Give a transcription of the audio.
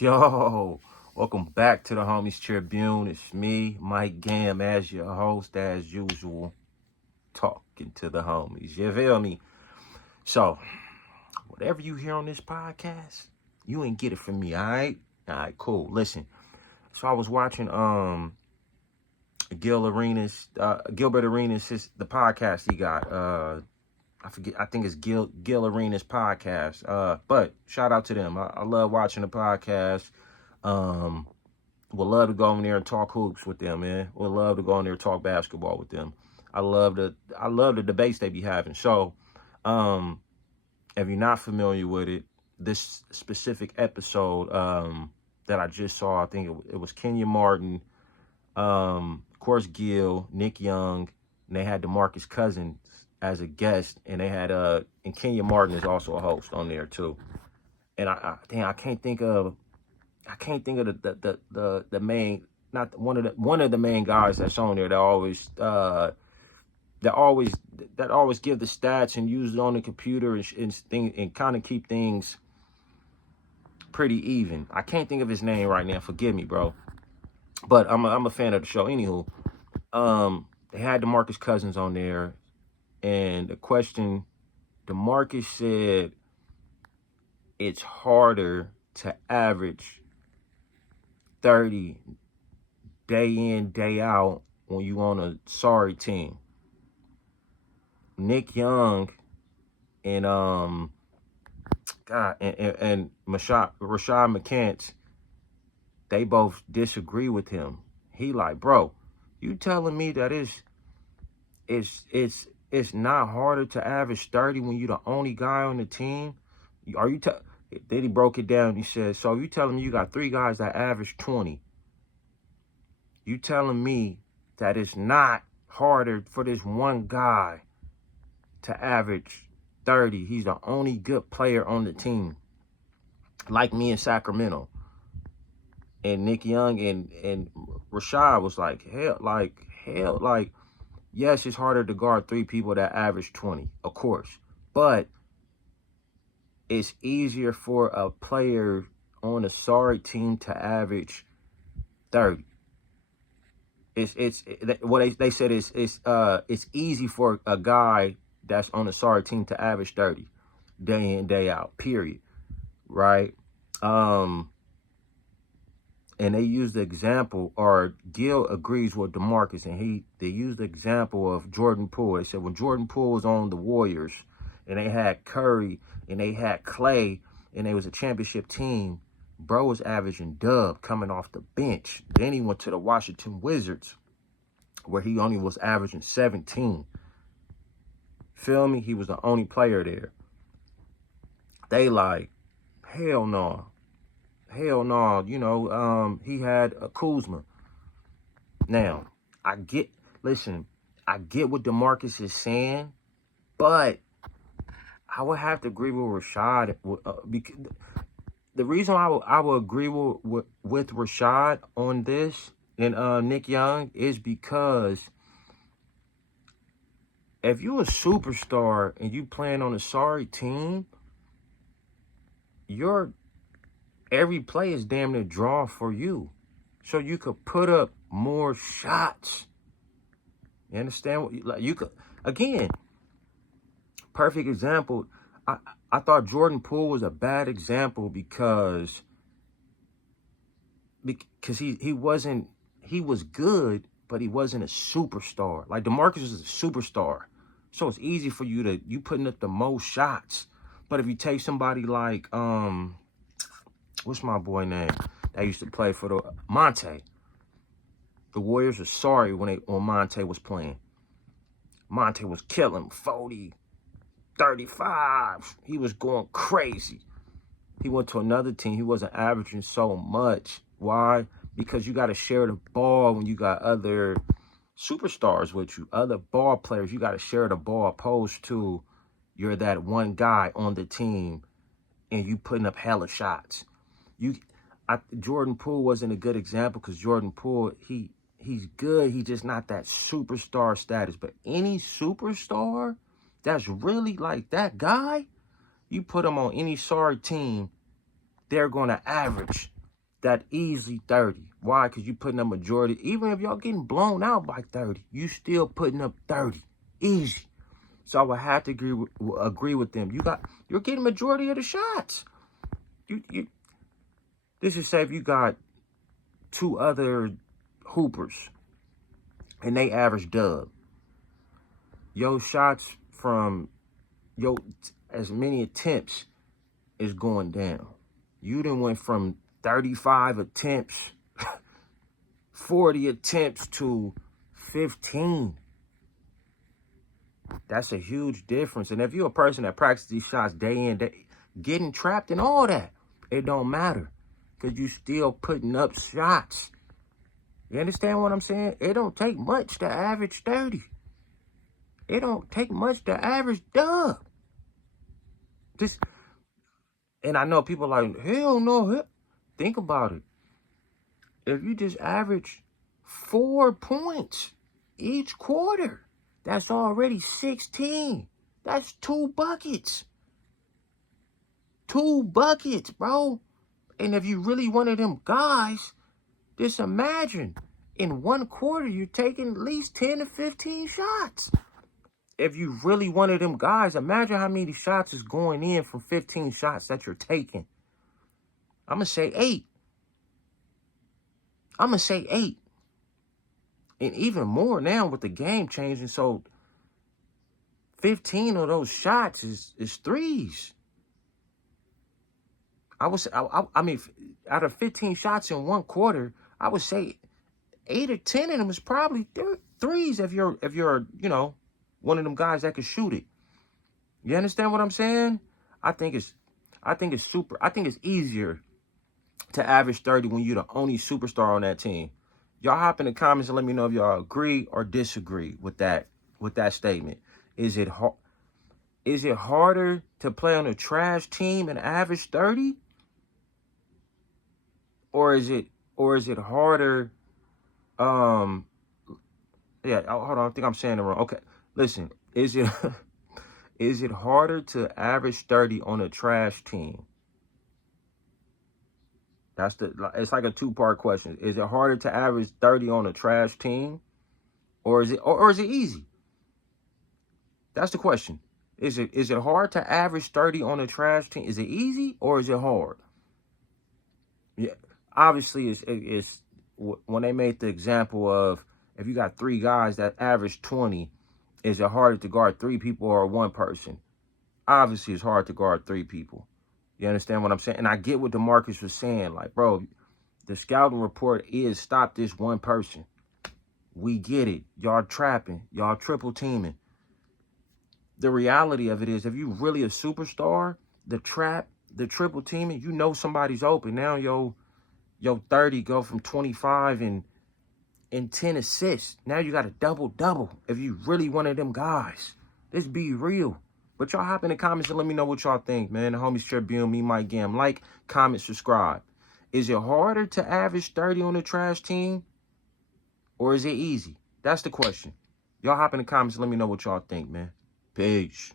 Yo, welcome back to the Homies Tribune. It's me, Mike Gam, as your host, as usual, talking to the homies. You feel me? So, whatever you hear on this podcast, you ain't get it from me, all right? All right, cool. Listen, so I was watching Gilbert Arenas, the podcast he got. I forget. I think it's Gil Arenas podcast. But shout out to them. I love watching the podcast. Would love to go in there and talk hoops with them, man. Would love to go in there and talk basketball with them. I love the debates they be having. So, if you're not familiar with it, this specific episode that I just saw, I think it was Kenya Martin, of course Gil, Nick Young, and they had Damarcus Cousins as a guest, and they had and Kenya Martin is also a host on there too. And I can't think of the main, not one of the main guys that's on there that always give the stats and use it on the computer and kind of keep things pretty even. I can't think of his name right now. Forgive me, bro. But I'm a fan of the show. Anywho, they had Damarcus Cousins on there, and the question, Damarcus said it's harder to average 30 day in, day out when you on a sorry team. Nick Young and Rashad McCants, they both disagree with him. He like, bro, you telling me that it's not harder to average 30 when you're the only guy on the team? Are you Then he broke it down. He said, so you telling me you got 3 guys that average 20? You telling me that it's not harder for this one guy to average 30? He's the only good player on the team, like me in Sacramento. And Nick Young and Rashad was like, hell, yes, it's harder to guard 3 people that average 20, of course, but it's easier for a player on a sorry team to average 30. It's what they said is it's easy for a guy that's on a sorry team to average 30 day in, day out, period. Right? And they used the example, or Gil agrees with DeMarcus, and they used the example of Jordan Poole. They said when Jordan Poole was on the Warriors and they had Curry and they had Clay and they was a championship team, bro was averaging dub coming off the bench. Then he went to the Washington Wizards where he only was averaging 17. Feel me? He was the only player there. They like, hell no. Hell no, he had a Kuzma. Now, I get what DeMarcus is saying, but I would have to agree with Rashad. Because the reason I would agree with Rashad on this and Nick Young is because if you're a superstar and you playing on a sorry team, every play is damn near drawn for you. So you could put up more shots. You understand? You could, again, perfect example. I thought Jordan Poole was a bad example because he was good, but he wasn't a superstar. Like DeMarcus is a superstar. So it's easy for you putting up the most shots. But if you take somebody like what's my boy name that used to play for the Monte? The Warriors were sorry when Monte was playing. Monte was killing 40, 35. He was going crazy. He went to another team. He wasn't averaging so much. Why? Because you got to share the ball when you got other superstars with you, other ball players. You got to share the ball opposed to you're that one guy on the team and you putting up hella shots. Jordan Poole wasn't a good example because Jordan Poole, he's good. He's just not that superstar status. But any superstar that's really like that guy, you put him on any sorry team, they're going to average that easy 30. Why? Because you putting up majority. Even if y'all getting blown out by 30, you still putting up 30. Easy. So I would have to agree with them. You're getting majority of the shots. This is say if you got two other hoopers and they average dub. Your shots from as many attempts is going down. You done went from 35 attempts, 40 attempts to 15. That's a huge difference. And if you're a person that practices these shots day in, day, getting trapped and all that, it don't matter. Because you still putting up shots. You understand what I'm saying? It don't take much to average 30. It don't take much to average dub. And I know people are like, hell no. Think about it. If you just average 4 points each quarter, that's already 16. That's 2 buckets. 2 buckets, bro. And if you really one of them guys, just imagine in 1 quarter, you're taking at least 10 to 15 shots. If you really one of them guys, imagine how many shots is going in from 15 shots that you're taking. I'm going to say 8. I'm going to say 8. And even more now with the game changing. So 15 of those shots is threes. I mean, out of 15 shots in 1 quarter, I would say 8 or 10 of them is probably threes if you're, one of them guys that can shoot it. You understand what I'm saying? I think it's easier to average 30 when you're the only superstar on that team. Y'all hop in the comments and let me know if y'all agree or disagree with that statement. Is it harder to play on a trash team and average 30? Or is it harder? Hold on, I think I'm saying it wrong. Okay, listen, is it harder to average 30 on a trash team? It's like a 2-part question. Is it harder to average 30 on a trash team? Or is it easy? That's the question. Is it hard to average 30 on a trash team? Is it easy or is it hard? Yeah, obviously it's when they made the example of if you got 3 guys that average 20, is it harder to guard 3 people or 1 person? Obviously, it's hard to guard 3 people. You understand what I'm saying? And I get what Damarcus was saying. Like, bro, the scouting report is stop this 1 person. We get it. Y'all trapping. Y'all triple teaming. The reality of it is if you really a superstar, the triple teaming, you know somebody's open. Now yo 30 go from 25 and 10 assists. Now you got a double-double if you really one of them guys. Let's be real. But y'all hop in the comments and let me know what y'all think, man. The Homies Tribune, me, Mike Gam. Like, comment, subscribe. Is it harder to average 30 on a trash team? Or is it easy? That's the question. Y'all hop in the comments and let me know what y'all think, man. Peace.